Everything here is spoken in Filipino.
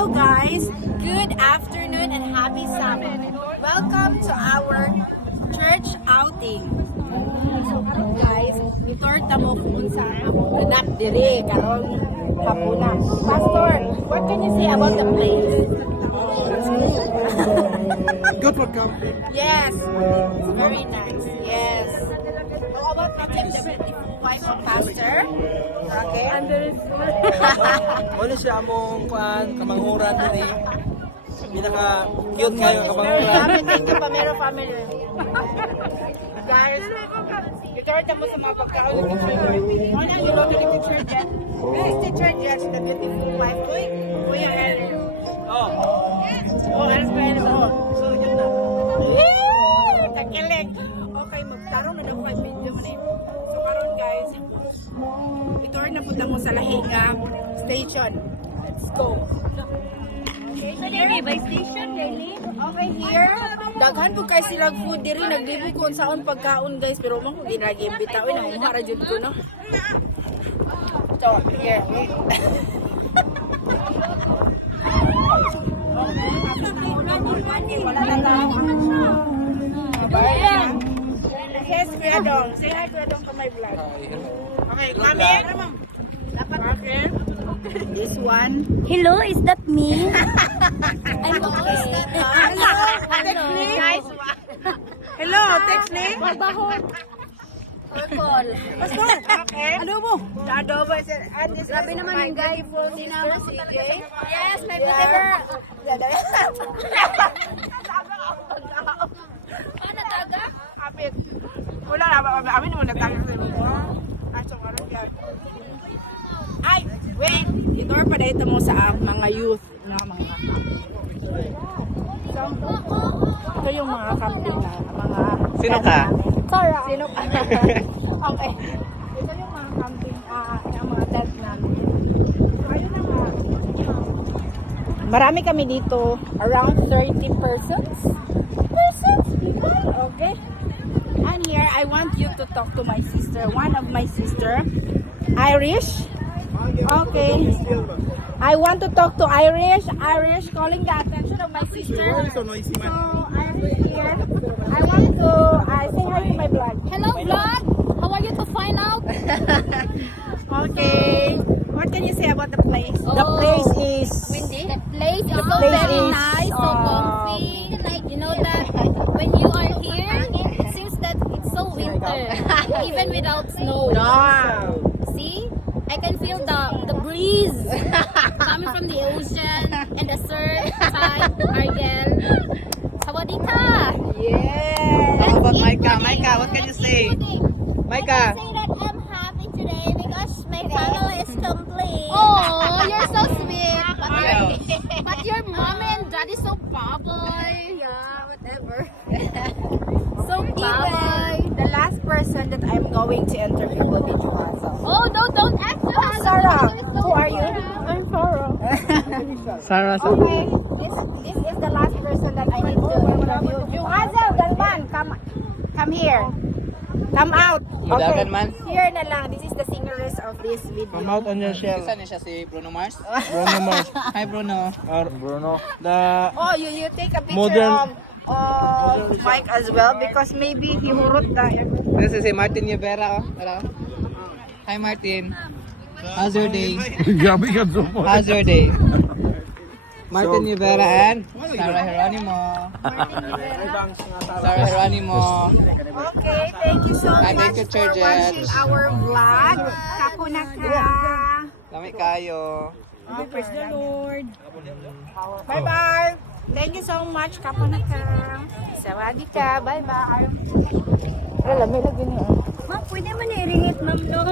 Hello guys, good afternoon and happy Sabbath. Welcome to our church outing. So guys, itorta mo kung sa anak dire karong hapuna. Pastor, what can you say about the place? Good for camping. Yes, it's very nice. Yes. How about meeting the beautiful wife of Pastor? Okay. And there is Wala siya among kamanghuran din eh. Pinaka cute kayo kamanghuran. Thank you, Pamero family. Guys, itorta mo sa mga pagkaon ng teacher. Wala yung logo ng teacher dyan. Guys, teacher dyan, the beautiful wife. Uy, kuya, Aaron. Oh, alas ko yan ako. So, yun na. Kakilig. Okay, magtarong na ako kay video mo na yun. So, karon guys, itor na punta mo sa Lahinga Station. Let's go. By station, Daily. Okay, here. Daghan po kayo silang food diri. Naglibo ko saan pagkaon guys. Pero man ko ginagim bitawin. Nanguhara dyan ko no. So, here. Yes, Kuya Dong. Say hi, Kuya Dong, to my vlog. Okay, kami. Okay. This one. Hello, is that me? I'm okay. Hello, text me. Nice one. Hello, text me. Mabaho. Call. Pastor, okay. Adobo. Adobo. Grabe naman yung guy. Sinama si EJ. Yes, my whatever. Ano taga? Apit. Wala na. Amin mo natagal sa mo. Asong ano yan. Ay, wait. Itor pa dito mo sa mga youth na mga. So, ito yung mga camping na mga. Sino ka? Sarah. Sino ka? Okay. Ito yung mga camping, yung mga tent namin. So, ayun na nga. Marami kami dito. Around 30 persons. Okay. And here, I want you to talk to my sister. One of my sister. Irish. Okay. I want to talk to Irish. Irish calling the attention of my sister. So, Irish here. I want to say hi to my vlog. Hello, vlog. How are you to find out? Okay. What can you say about the place? The place is Windy. The place is The so place very is, nice, so comfy. Like, you know that when you are here, it seems that it's so winter, even without snow. wow. See? I can feel the breeze coming from the ocean and the surf type, Ariel. Sawadika! Yeah. How about Micah? Micah, what can you say? Micah. say that I'm happy today because my family is complete. Oh, you're so sweet. But your mom and dad is so baboy. Yeah, whatever. So baboy. The last person that I'm going to interview will be Johansson. Oh, no, don't act so hard. Sarah, who are you? I'm Sarah. Sarah. Okay, this is the last person that I need to interview. Johansson, Galman, come here. Come out. Okay, Galman. here na lang. This is the singers of this video. Come out on your shell. Saan siya si Bruno Mars? Bruno Mars. Hi Bruno. Bruno. The Oh, you take a picture Modern- of Mike as well because maybe he hurot the This is si Martin Rivera. Oh. Hello. Hi Martin. How's your day? Gabi ka sumo. How's your day? Martin Rivera and Sarah Geronimo. Sarah Geronimo. Okay, thank you so Thank much you, for Church watching Jets. our vlog. Kapuna ka. Lami kayo. Oh, praise the Lord. Bye-bye. Thank you so much, Kapuna ka. Sawadi ka. Bye-bye. Alam, may lagi niyo. Ma'am, pwede man i-ringit, ma'am, no?